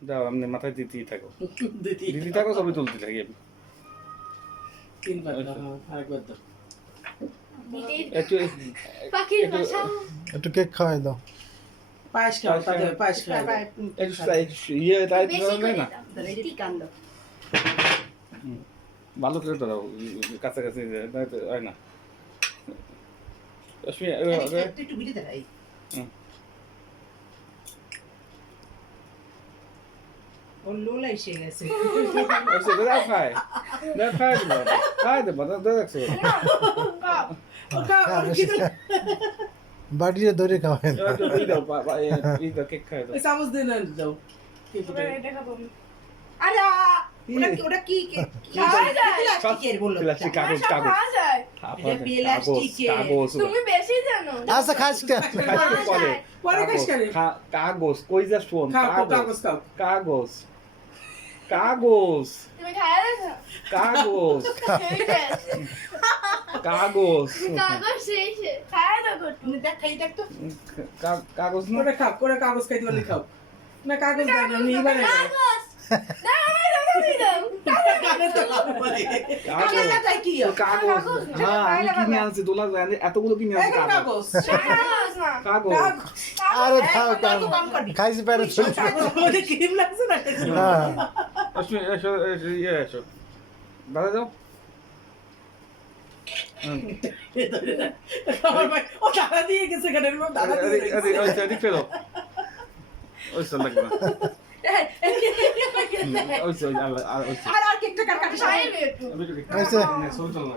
দাও আপনি মাথায় দিতেই থাকো দিতেই থাকো ছবি তুলতে থাকি আমি তিনবার দাও আরেকবার দাও একটু পাখির বাসা একটু কেক খাওয়াই দাও পায়েস খাও তাতে পায়েস খাও একটু ইয়ে তাই বেশি না করে না দাও বেশি কান্দ ভালো করে দাও কাছাকাছি হয় না রশ্মি একটু বিড়ি দেখাই ও লোলা এসে গেছে দাও খায় দাও খায় দেবো দাও দেখছো বাড়িতে ধরে খাওয়াই না এই দাও কেক খায় দাও ওই চামচ দিয়ে না দাও এটা খাবো আমি। আরে ওটা কি প্লাস্টিকের বললো প্লাস্টিক কাগজ সব কাগজ খাওয়া যায়। কাগজ তুমি বেশি জানো আচ্ছা খাস কেন পরে খাস কেন কাগজ কই যা শোন খাও কাগজ খাও কাগজ কাগজ তুমি খায়া দেখো কাগজ এই যে, কাগজ কাগজ শেষ খায়া দেখো তুমি দেখ খাই দেখ তো কাগজ না ওটা খাও করে কাগজ খাইতে বলে খাও না কাগজ দাও না নিবারে কাগজ দাও আমি দাও কাগজ তাই কি কাগজ হ্যাঁ আমি কিনে আনছি দোলা যায় এতগুলো কিনে আনছি কাগজ কাগজ না কাগজ আরে খাও খাইছি পেটে চলে মধ্যে ক্রিম লাগছে না হ্যাঁ রশ্মি এসো ইয়ে এসো দাদা যাও আমার ভাই ও দাদা দিয়ে গেছে কেন দাদা দিয়ে গেছে এদিক ফেরো ওই চল লাগবে না ওই চল আর কেকটা কার কাটে খাই একটু আচ্ছা চল চল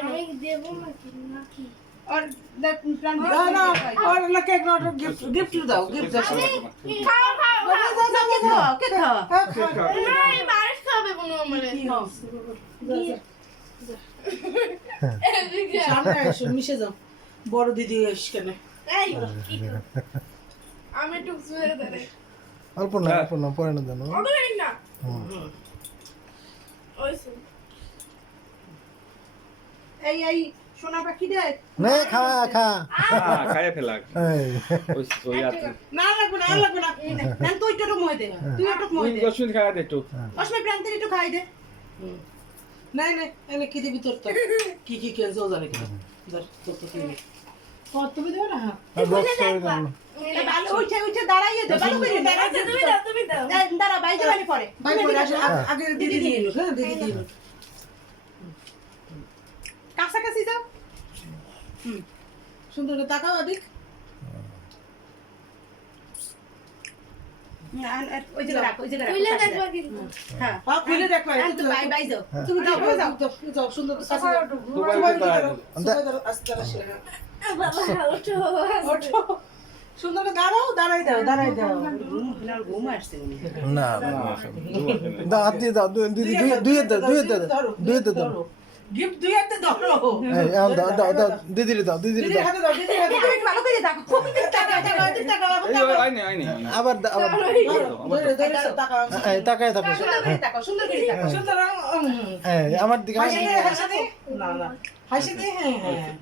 আমি দেবো নাকি और प्लान ना और ना केक ना गिफ्ट दाओ गिफ्ट दाओ খাও খাও केक खाओ নাই বারিশ খাবে বলো আমারে সামনে এসো মিশে যাও বড় দিদি এসে কেন এই কি করো? আমি একটু শুয়ে দাঁড়ে অল্প না পরে না জানো অত না ওই শুন এই সোনা পাখি রে নে খা খায় ফেলা এই ওই ওই আছে না লাগবে না না তুই একটু মই দে তুই একটু মই দে রশ্মি খায় দে একটু অসময় প্রান্তে একটু খাই দে নাই এনে কি দিবি তোর তো কি কেন জানি কি ধর তোর তো কি তুমি দেও না আর বক্স করে দাও ভালো উঠে দাঁড়াইয়ে দে ভালো করে তুমি দাও দাঁড়া বাইরে বানি পরে আগে দিদি দিয়ে নো হ্যাঁ দিদি দিয়ে নো কাছাকাছি যাও সুন্দর করে তাকাও আদিক ওই জায়গা রাখ খুলে দেখবা কিন্তু হ্যাঁ খুলে দেখো তুমি বাই যাও তুমি যাও সুন্দর করে কাছে যাও আস্তে আস্তে বাবা ওঠো সুন্দর করে দাঁড়াই দাও ঘুম আসছে না দাও হাত দিয়ে দাও দুই দাও গিফট দুই হাতে ধরো এই দাও দিদিরে দাও হাতে দাও ভালো করে দেখো খুবই টাকা আইনে আবার এই তাকায় থাকো সুন্দর করে দেখো সুন্দর এই আমার দিকে হাসি দে না হাসি দে হ্যাঁ